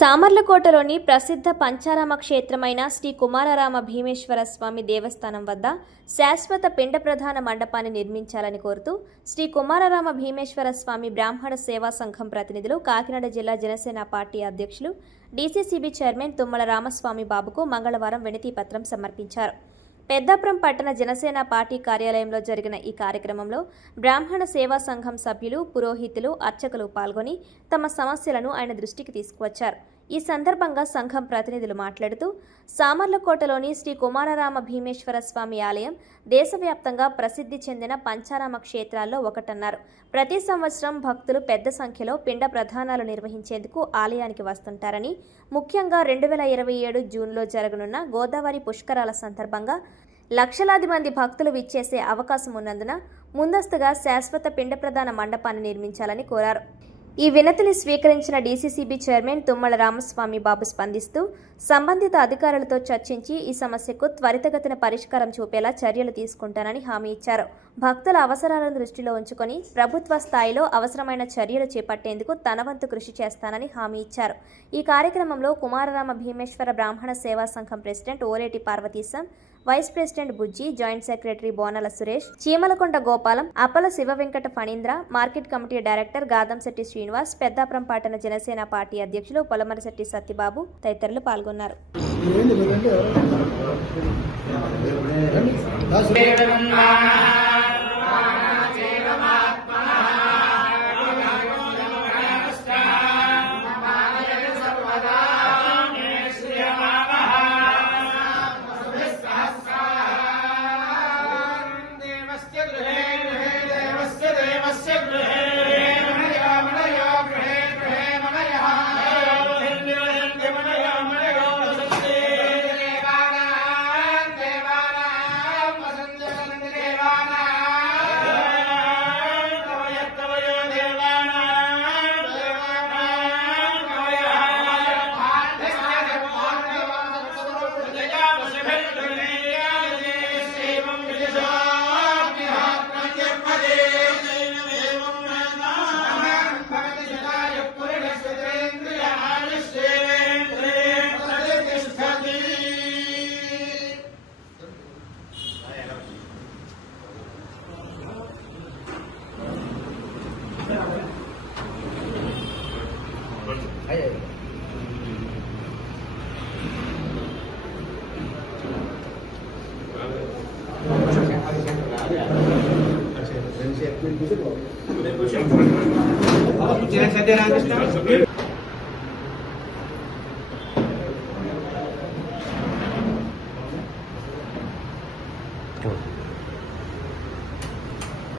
సామర్లకోటలోని ప్రసిద్ధ పంచారామ క్షేత్రమైన శ్రీ కుమారరామ భీమేశ్వర స్వామి దేవస్థానం వద్ద శాశ్వత పిండ ప్రధాన మండపాన్ని నిర్మించాలని కోరుతూ శ్రీ కుమారరామ భీమేశ్వర స్వామి బ్రాహ్మణ సేవా సంఘం ప్రతినిధులు కాకినాడ జిల్లా జనసేన పార్టీ అధ్యక్షులు డీసీసీబీ చైర్మన్ తుమ్మల రామస్వామి బాబుకు మంగళవారం వినతి పత్రం సమర్పించారు. పెద్దాపురం పట్టణ జనసేన పార్టీ కార్యాలయంలో జరిగిన ఈ కార్యక్రమంలో బ్రాహ్మణ సేవా సంఘం సభ్యులు, పురోహితులు, అర్చకులు పాల్గొని తమ సమస్యలను ఆయన దృష్టికి తీసుకువచ్చారు. ఈ సందర్భంగా సంఘం ప్రతినిధులు మాట్లాడుతూ సామర్లకోటలోని శ్రీ కుమారరామ భీమేశ్వర స్వామి ఆలయం దేశవ్యాప్తంగా ప్రసిద్ధి చెందిన పంచారామ క్షేత్రాల్లో ఒకటన్నారు. ప్రతి సంవత్సరం భక్తులు పెద్ద సంఖ్యలో పిండ ప్రదానాలు నిర్వహించేందుకు ఆలయానికి వస్తుంటారని, ముఖ్యంగా 2027 జూన్లో జరగనున్న గోదావరి పుష్కరాల సందర్భంగా లక్షలాది మంది భక్తులు విచ్చేసే అవకాశం ఉన్నందున ముందస్తుగా శాశ్వత పిండ ప్రదాన మండపాన్ని నిర్మించాలని కోరారు. ఈ వినతిని స్వీకరించిన డీసీసీబీ చైర్మన్ తుమ్మల రామస్వామి బాబు స్పందిస్తూ సంబంధిత అధికారులతో చర్చించి ఈ సమస్యకు త్వరితగతిన పరిష్కారం చూపేలా చర్యలు తీసుకుంటానని హామీ ఇచ్చారు. భక్తుల అవసరాలను దృష్టిలో ఉంచుకొని ప్రభుత్వ స్థాయిలో అవసరమైన చర్యలు చేపట్టేందుకు తన వంతు కృషి చేస్తానని హామీ ఇచ్చారు. ఈ కార్యక్రమంలో Kumararama Bhimeswara Brahmana Seva Sangham president Oleti Parvateesam, vice president Bujji, joint secretary Bonala Suresh, Cheemalakonda Gopalam, Appala Siva Venkata Phanindra, market committee director Gadamsetti Srinivas, Peddapuram పట్టణ జనసేన పార్టీ అధ్యక్షులు పొలమరశెట్టి సత్యబాబు తదితరులు పాల్గొన్నారు. Cool.